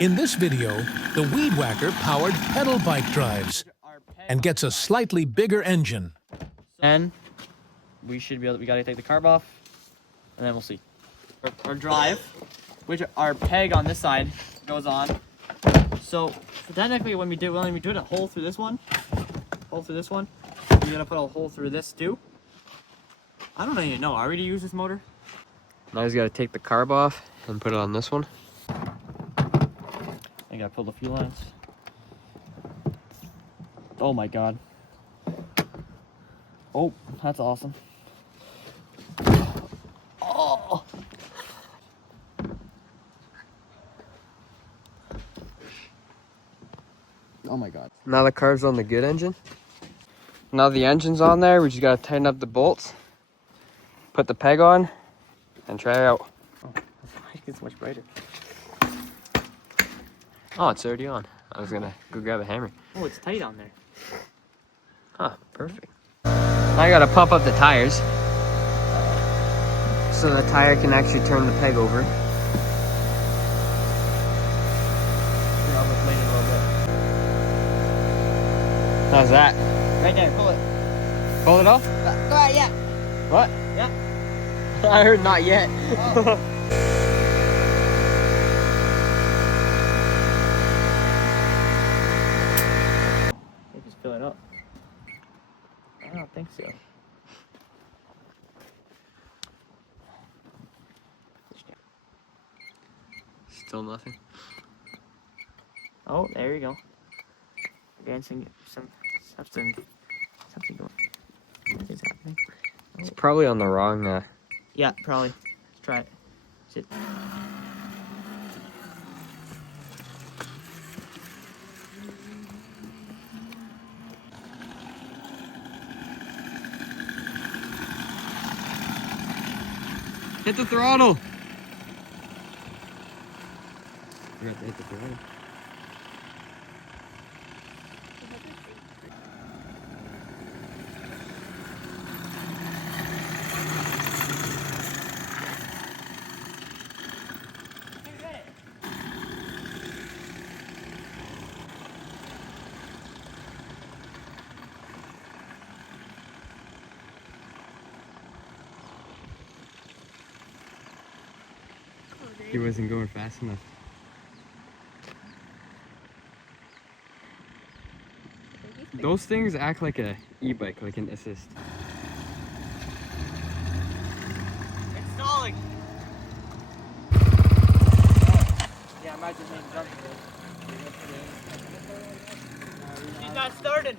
In this video, the Weed Whacker powered pedal bike drives and gets a slightly bigger engine. And we should be able. We gotta take the carb off, and then we'll see. Our drive, which our peg on this side goes on. So technically, when we do it a hole through this one, we're gonna put a hole through this too. I don't even know. Are we to use this motor? Now he's got to take the carb off and put it on this one. I gotta pull the fuel lines. Oh my god. Oh, that's awesome. Oh. Oh my god. Now the carb's on the good engine. Now the engine's on there, we just got to tighten up the bolts, put the peg on, and try it out. Oh, it's much brighter. Oh, it's already on. I was gonna go grab a hammer. Oh, it's tight on there. Huh, perfect. Now I gotta pump up the tires so the tire can actually turn the peg over. Here, I'll inflate it a little bit. How's that? Right there, pull it. Pull it off? Go ahead, yeah. What? Yeah. I heard not yet. Oh. Just fill it up. I don't think so. Still nothing. Oh, there you go. Again, something going. What is happening? It's probably on the wrong. Yeah, probably. Let's try it. Sit. Hit the throttle. You have to hit the throttle. He wasn't going fast enough. Those things act like a e-bike, like an assist. It's stalling. Yeah, imagine being jumping. She's not started.